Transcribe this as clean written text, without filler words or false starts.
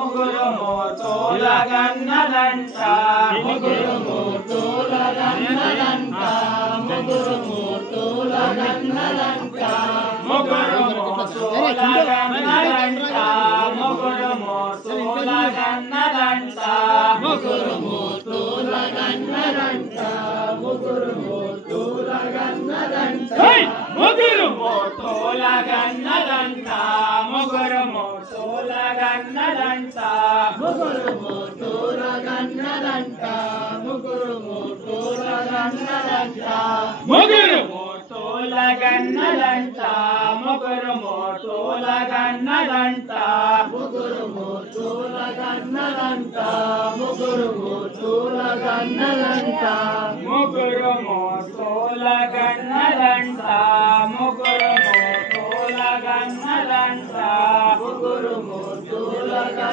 ముగ్గురు మూర్తులగన్నదంట ముగ్గురు మూర్తులగన్నదంట ముగ్గురు మూర్తులగన్నదంట ముగ్గురు మూర్తులగన్నదంట ముగ్గురు మూర్తులగన్నదంట ముగ్గురు మూర్తులగన్నదంట ముగ్గురు మూర్తులగన్నదంట ముగ్గురు మూర్తులగన్నదంట ముగ్గురు మూర్తులగన్నదంట ముగ్గురు మూర్తులగన్నదంట ముగ్గురు మూర్తులగన్నదంట ముగ్గురు మూర్తులగన్నదంట ముగ్గురు మూర్తులగన్నదంట ముగ్గురు మూర్తులగన్నదంట ముగ్గురు మూర్తులగన్నదంట ముగ్గురు మూర్తులగన్నదంట